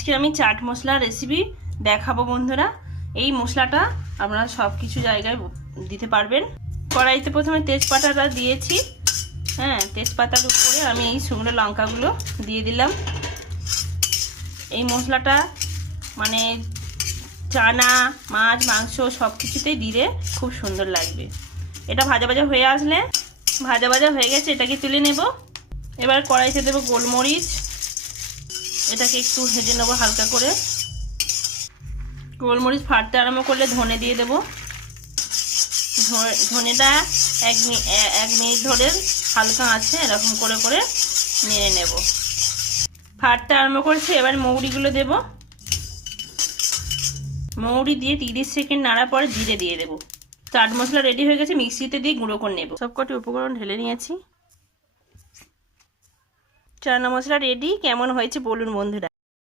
আজকে আমি চাট মশলা রেসিপি দেখাবো বন্ধুরা। এই মশলাটা আপনারা সব কিছু জায়গায় দিতে পারবেন। কড়াইতে প্রথমে তেজপাতাটা দিয়েছি, হ্যাঁ, তেজপাতার উপরে আমি এই শুকনো লঙ্কাগুলো দিয়ে দিলাম। এই মশলাটা মানে চানা, মাছ, মাংস সব কিছুতেই দিলে খুব সুন্দর লাগবে। এটা ভাজা ভাজা হয়ে আসলে, ভাজা ভাজা হয়ে গেছে, এটাকে তুলে নেব। এবার কড়াইতে দেবো গোলমরিচ, এটাকে একটু ভেজে নেবো হালকা করে। গোলমরিচ ফাটতে আরম্ভ করলে ধনে দিয়ে দেবো। ধনেটা এক মিনিট ধরে হালকা আছে এরকম করে করে নেড়ে নেব। ফাটতে আরম্ভ করছে, এবার মৌরিগুলো দেব। মৌরি দিয়ে 30 সেকেন্ড নাড়ার পরে জিরে দিয়ে দেবো। চাট মশলা রেডি হয়ে গেছে, মিক্সিতে দিয়ে গুঁড়ো করে নেব। সবকটি উপকরণ ঢেলে নিয়েছি। চানা মশলা রেডি। কেমন হয়েছে বলুন বন্ধুরা।